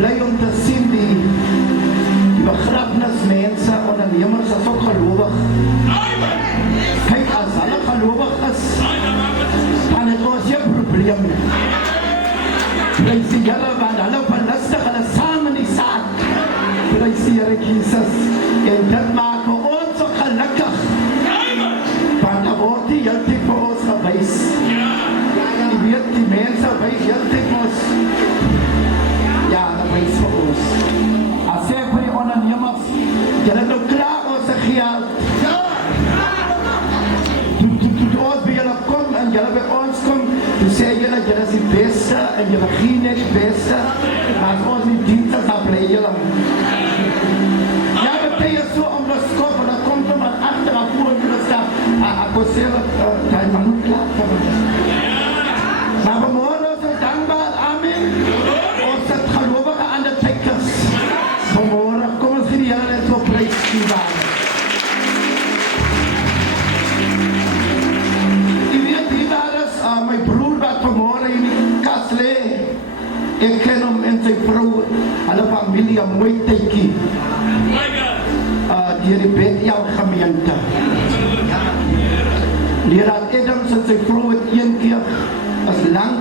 blij om te zien die begrafenismense ondernemers as ook gelowig. Kijk, as hulle gelowig is, dan het ons geen probleem nie. Prys die Here, want hulle verlustig hulle saam in die saak. Prys die Here Jesus. En dit maak ons so gelukkig. Want dan word die heeltyd vir ons gewys. Jy weet, die mense wys heeltyd ons. Ja, dat wys vir ons. As sê vir die ondernemers, julle nou klaar ons geld. Toe ons by julle kom en julle by ons kom, toe sê julle is die beste en julle geen net die beste, maar as ons die dienst is, dan bly julle. Ja, betek is so onbeskop, en dan komt iemand achter en voor en julle stap. Ek wil sê dat hy maar niet klaar vir ons. Maar vanmorgen is ons dankbaar, amen. Ons het gelovige aan de tekens. Vanmorgen, kom ons gee die Here net so prys die waarde. My broer wat vanmorgen in die kas lê, ek ken hom en sy vrou, hulle familie, een mooi tydjie. Die Bethel gemeente. Leraar Adams en sy vrou het een keer, as lang,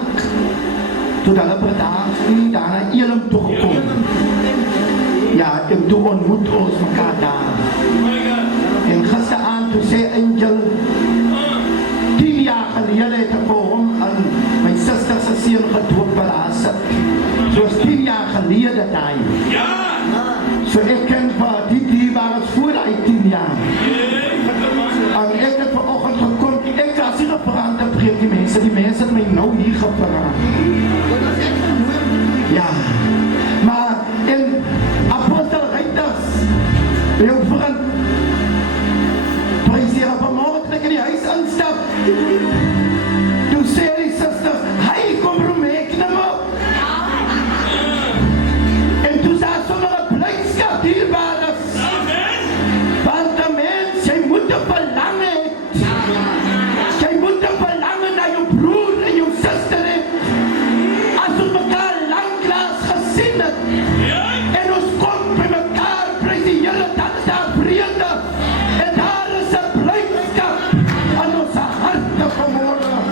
toe hulle predaagstie, daar na Elim toegekom. Ja, en toe ontmoet ons mekaar daar. En gisteravond, toe sê Angel, 10 jaar gelede het ek vir hom en my sister se seun gedoop by haar sit. Soos 10 jaar gelede daai. Ja! So ek ken vir die was voor hy 10 jaar. En ek het vanoggend gekom, ek was hier gepraat, dat preek die mense het my nou hier gepraat. Ja, maar in Apostel Reiters, jou vriend, prys Here, vanmorgen ek in die huis instap, toe sê die sister, hy kom roemhek na my op. En toe sê sommer een blydskap dierbaar is. Want die mens, jy moet een verlange het. Jy moet een verlange na jou broer en jou sister het. As ons mekaar langklaas gesien het, en ons kom by mekaar, prys die Here, dan is daar vrede. En daar is een blydskap aan ons harte vanmorgen.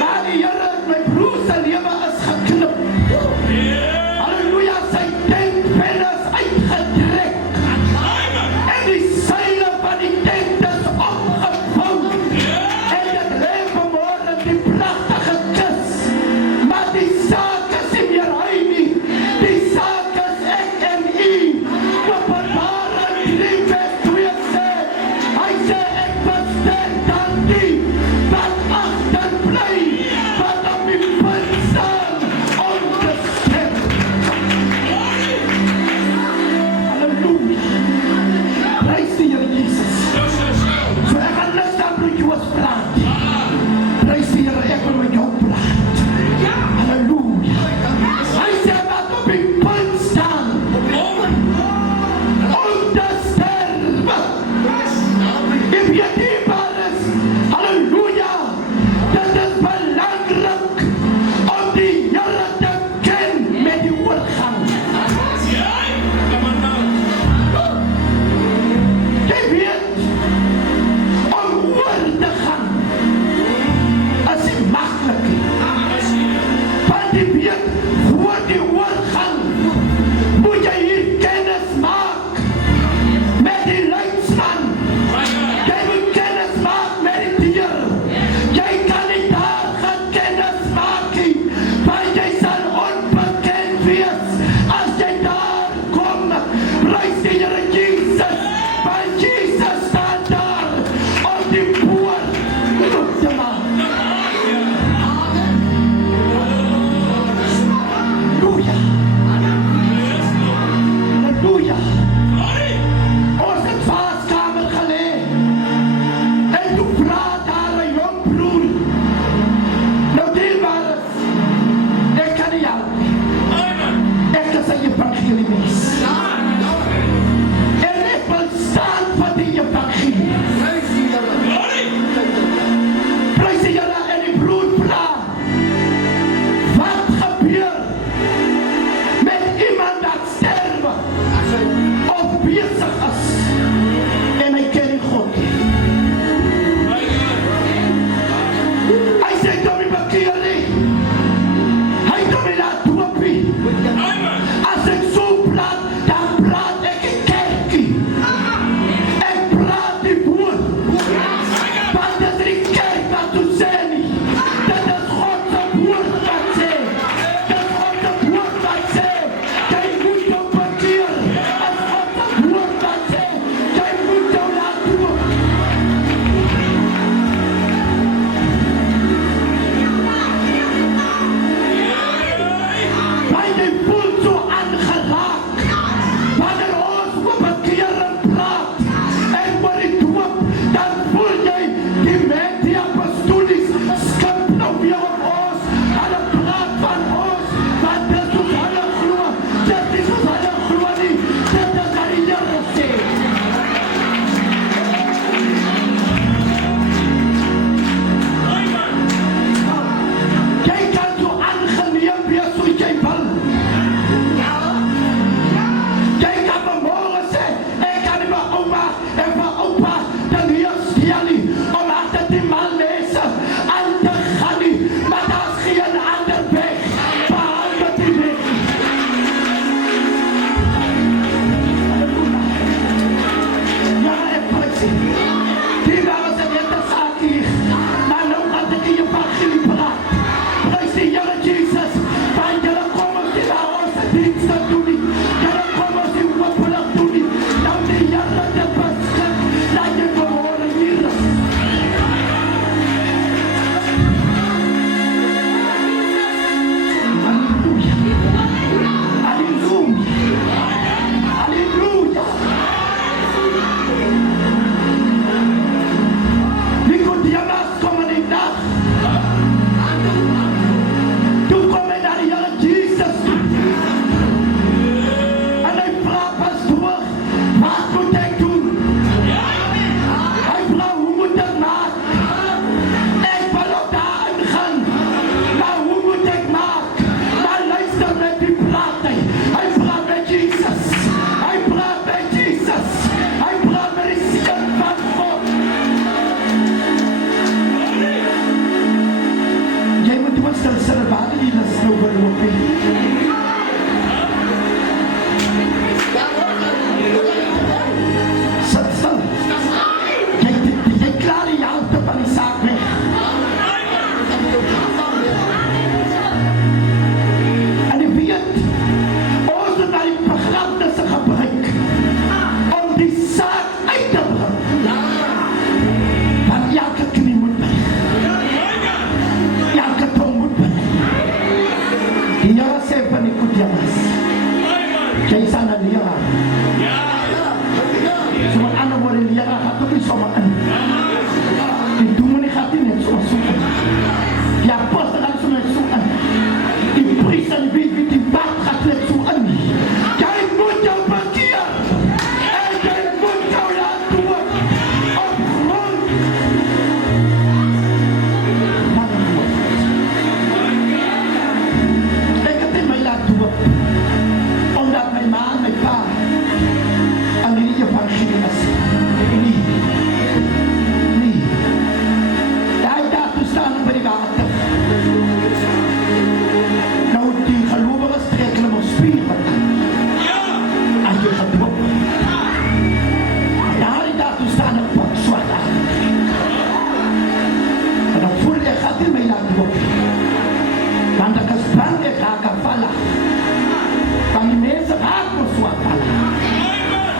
Maar die Here, my broer se lewe is geknip. Halleluja, sy denkpen is uitgetrek. En die seile van die tent is opgevang. En dit lê vanmorgen die pragtige kus. Maar die saak is nie meer hy nie. Die saak is ek Maar jy voel so aangeraak. Wanneer ons op 'n keer praat en oor die doop, dan voel jy die mense die apostolies skip nou weer op ons. Hulle praat van ons, want dit is hulle glo. Dit is hulle glo nie. Dit is wat die Here sê. Jy kan so aangeneem wees soos jy wil. Jy kan vanmorgen sê, ek kan nie my ouma en my opa dan hier stel nie, om achter die manmense aan te gaan nie, maar daar is geen ander weg, behalve die weg. Halleluja. Ja, ek prys U. Die waren se net een saak hier, maar nou gaan ek in je evangelie praat. Prys die Here Jesus, want julle kom ons nie na ons dienste doen nie. Julle kom ons nie hoopelik doen nie. Nou die Here dit beskik, dat jy vanmorgen hier is. Halleluja. Halleluja. Halleluja. Nicodemus kom in die dag. Toe kom hy na die Here Jesus toe. En hy vra pastoor, wat moet ek doen? Hy vra, hoe moet ek maak? Ek wil ook daarin gaan. Maar hoe moet ek maak? Maar luister met die praat hy. Hy praat met Jesus. Hy praat met Jesus. Hy praat met die Seun van God. Jy moet ons dan sê, waar die nas nou verloop nie. Sit stil. Jy klaar die helfte van die saak weg. En jy weet, ons moet na die begrafnisse gebruik om die saak uit te bring. Want elke knie moet buig. Elke tong moet buig. Die Here sê van Nicodemus, jy is aan 'n leraar. So met ander woorde, die leraar gaat ook nie sommer in. Die dominee gaat nie net sommer so in. Die apostel gaat sommer so in. Die priester, die wat gaat net so in. Jy moet jou bekeer. En jy moet jou laat doop op grond van die woord. Ek het nie my laat doop, omdat my ma en my pa aan die evangelie is. Nee. Nee. Daai daar toe staan by die water. Nou die gelowiges trek hulle ons spier wat aan. As jy gedoop. Daai daar toe staan 'n pak swart aan. En dan voel ek gaat nie my laat doop. Want ek is bang ek raak afvallig. Want die mense raak ons so afvallig.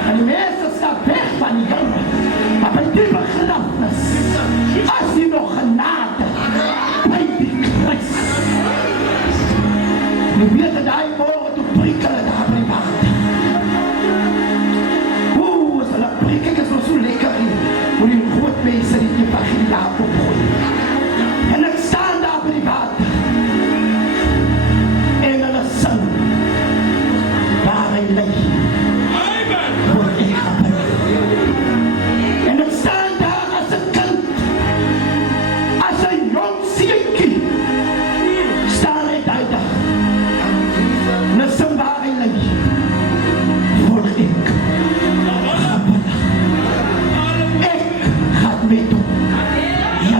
En die mense staan weg van die Here. Maar by die begrafnis, as jy nog genade by die kruis. Jy weet dat daai morgen toe preek hulle daar by water. As hulle preek, ek is nog so lekker hier, hoe die groot mense die evangelie daar opgooi. En ek staan daar by die water. En hulle sing, waar hy lê, word ek gebuig. En ek staan daar as 'n kind, as 'n jong seentjie, staan hy daar. En ek sing waar hy lê, word ek gebuig. Ek gaat mee toe. Ja.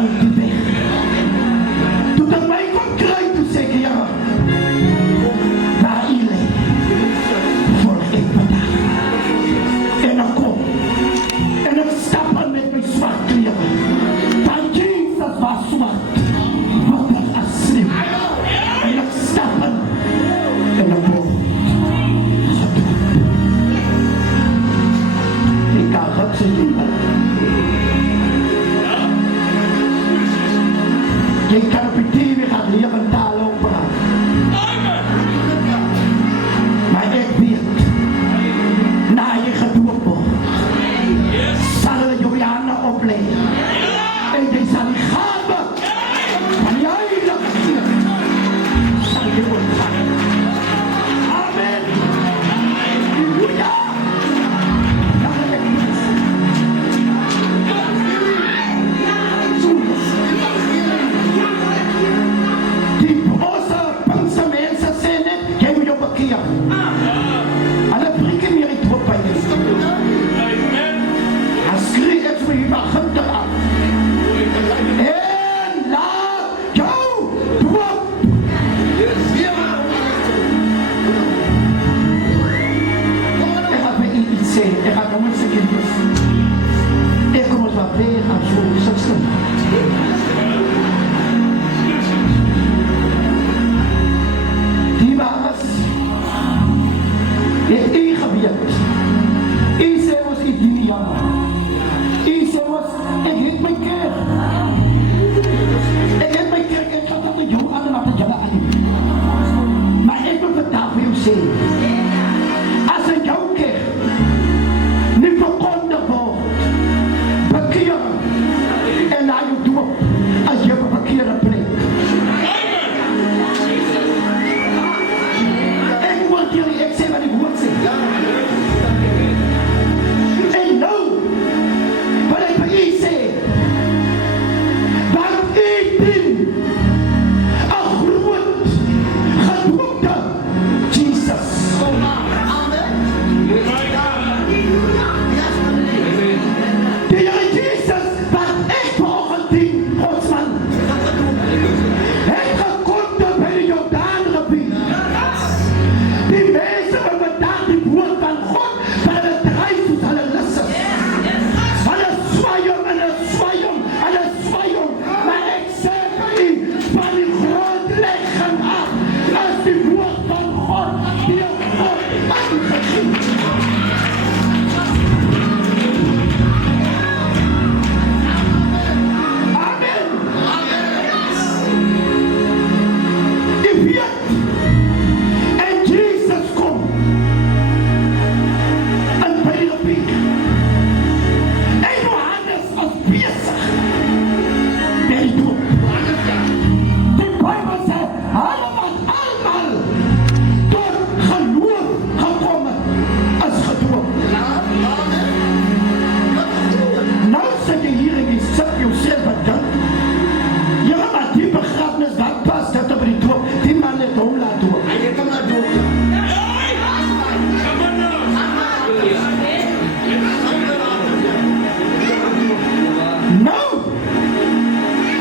No!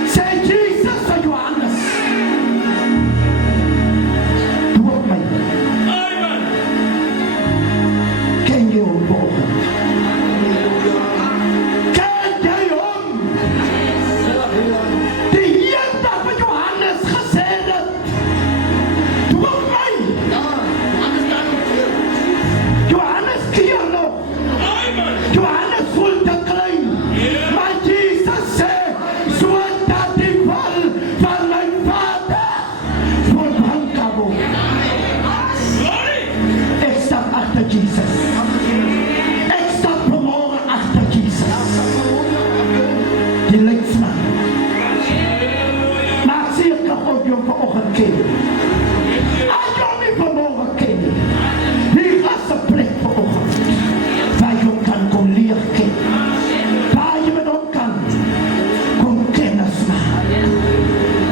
Say Jesus sa Johannes. Tuwag may. Kaya yung buo. Kaya yung. Diyan dapat Johannes gesê. Tuwag may. Johannes keer nog. Johannes voelt te klein. Maar Jesus sê, sodat die wil van my Vader voorbang kan word. Ek stap agter Jesus. Ek stap vanmorgen agter Jesus. Die leidsman. Maar seker of jy vanoggend ken. As jy my vanmorgen ken, hier is 'n plek vanoggend waar jy kan kom leer ken. Waar jy met hom kan kom kennis maak.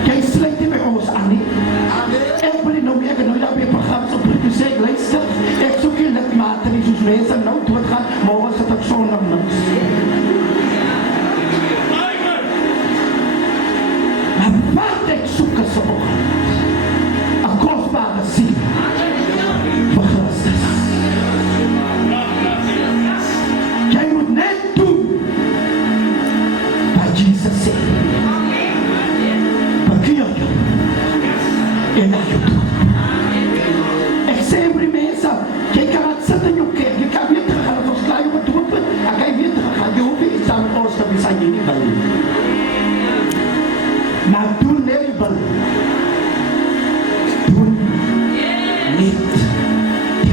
Jy sluit nie by ons aan nie. Ek wil nie nou meer genoeg daar by programma so pretty sê, luister, ek soek nie lidmate nie soos mense nou doodgaan, môre sit ek sonder niks. Maar wat ek soek is vanoggend 'n kosbare siel vir Christus. Jy moet net doen wat Jesus sê. Bekeer jou en laat jou doen. Ek sê vir mense, jy kan sit in jou kerk, jy kan weer teruggaan of ons klaar jou wat doop, ek kan weer teruggaan, jy hoef nie iets aan ons te wees aan jy nie wil. Maar doen net die wil. Doen net die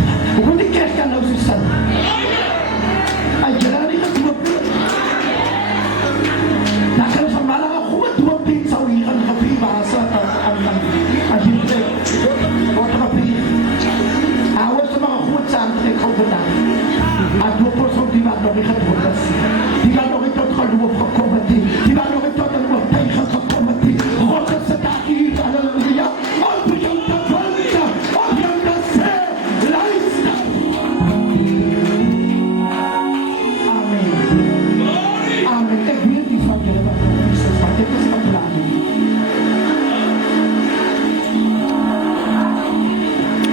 wil. Hoe moet die kerk kan nou so staan? As jy nou nie gedoop nie, dan kan ons van wel een goede doopdienst zou hier in Gepie was. Als je zegt, wat Gepie. Hou ons maar een goed saamtrek op vandaag. Als doopers ook die wat nog niet gedoopt is. Die wat nog niet tot geloof gekomen is. Die wat nog niet tot een oortuiging gekomen is. God is het daar hier, halleluja. Om jou te wensen, om jou te zeggen, luister. Amen. Amen. Ik weet niet van jullie wat het is, maar dit is mijn plan.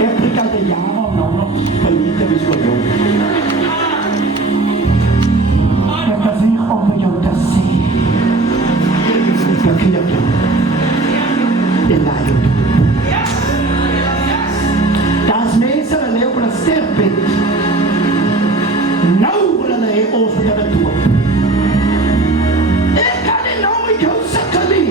Ik prik al de jaren om nou nog verliefd te wees voor jou. Ik beweeg om voor jou te zien. Ik bekeer jou. En laat jou doen. Daar is mensen die leven op een sterfbed. Nou willen hij ons naar de doop. Ik kan niet nou met jou sukkelen.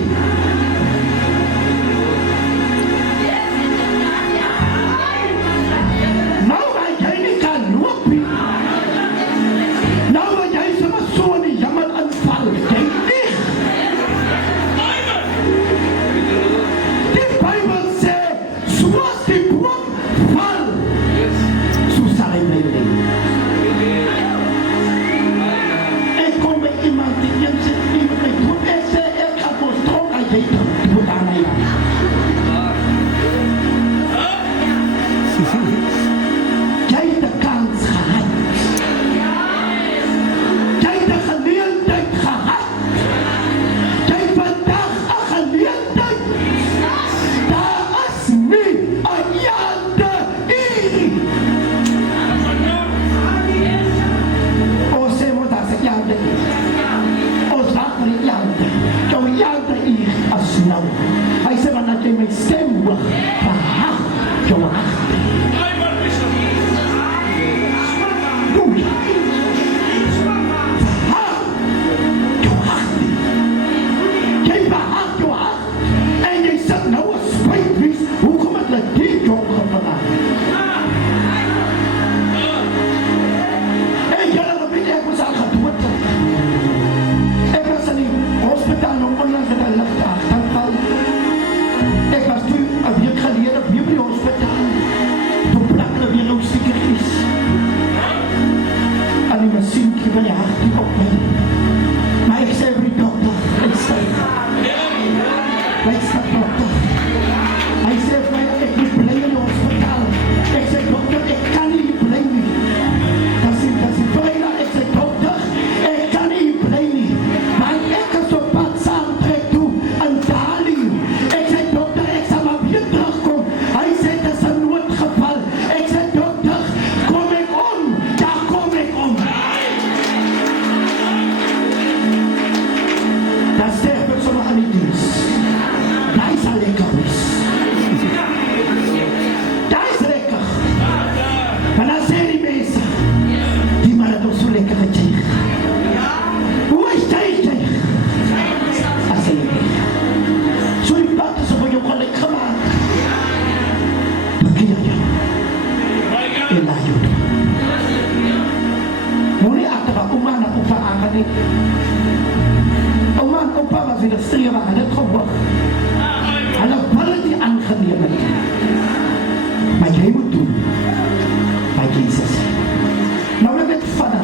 Nou wat jij niet kan lopen. Nou wat jij zomaar zo in de jammer aanvallen. Denk niet. Die Bijbel zegt, zoals die boom valt, zo zal hij blijven leven. Ik kom bij iemand die in zit, iemand die doet en zegt, ik ga voor strong aan je doen. Die moet aan mij laten. Jij hebt de kans gehad. Jij hebt de gelegenheid gehad. Jij hebt vandaag een gelegenheid. Daar is niet een jande in. Ons sê moet as ek jande in. Ons laat maar die jande. Jou jande in as nou. Hy sê maar dat jy my stem hoor. Verhag jou hart. layo doon. Muli atara uman ang upa akanit. Uman upa mazinastria makalit ko. Alam pala di ang kanya natin. Magay mo doon. By Jesus. Nawagad fana.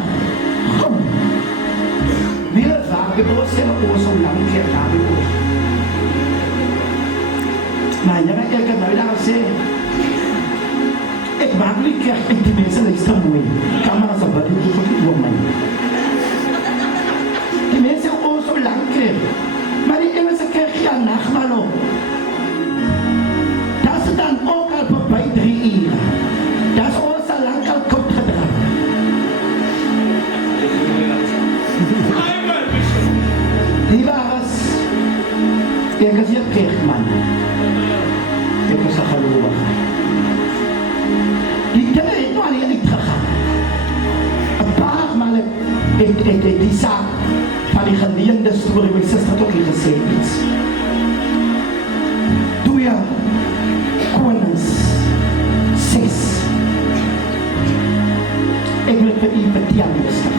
Mira sabi ko siya usong lang kaya sabi ko. Nanya nga kaya gano'n lang kasi magli kaya intimesa na isang buhay. Kama sa balik ko pag-iwaman. Intimesa usong lang kaya. Mari ina sa kaya kaya nakmalo. Das dan okal pagbay diri ira. Das osa langkal koptadra. Di ba aras? Kaya kasi yung kekman. Kaya sa kaluwa. Di kaya ito ano yung itrakan. At bakit malag di sa panikandiyan na story may sastrato kaya savings. Tuya kuwanas sis. Eglet pa ipatiyan basta.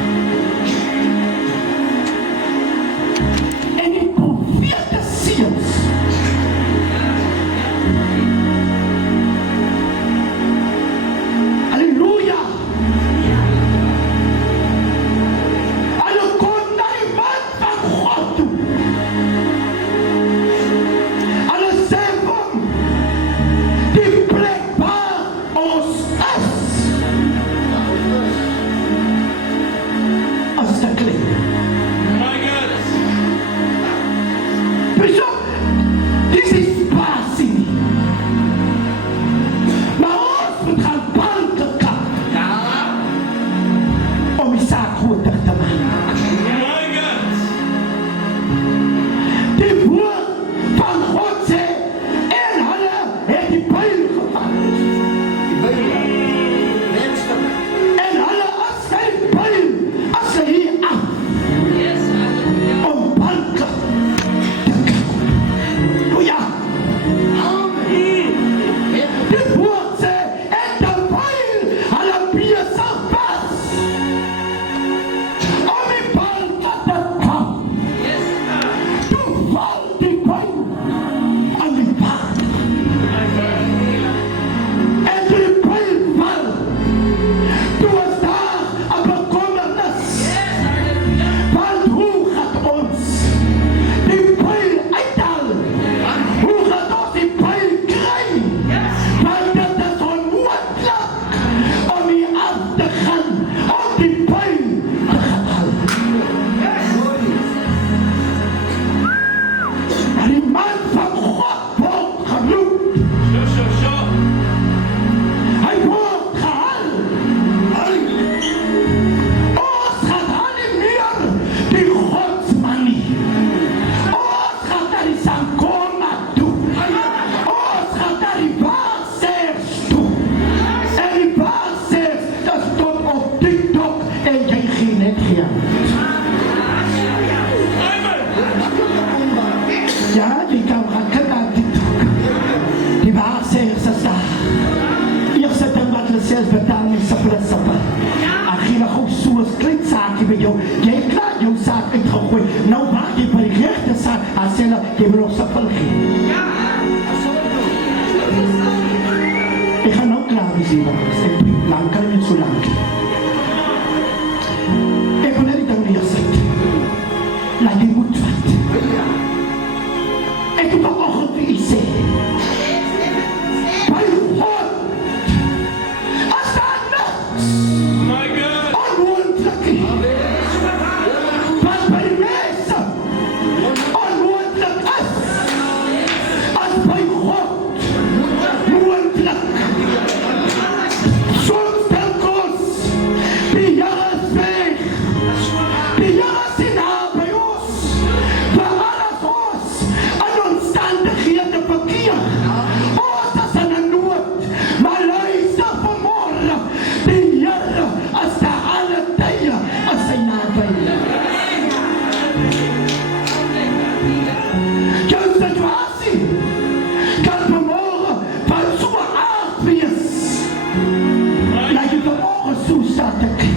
mo ako susatak.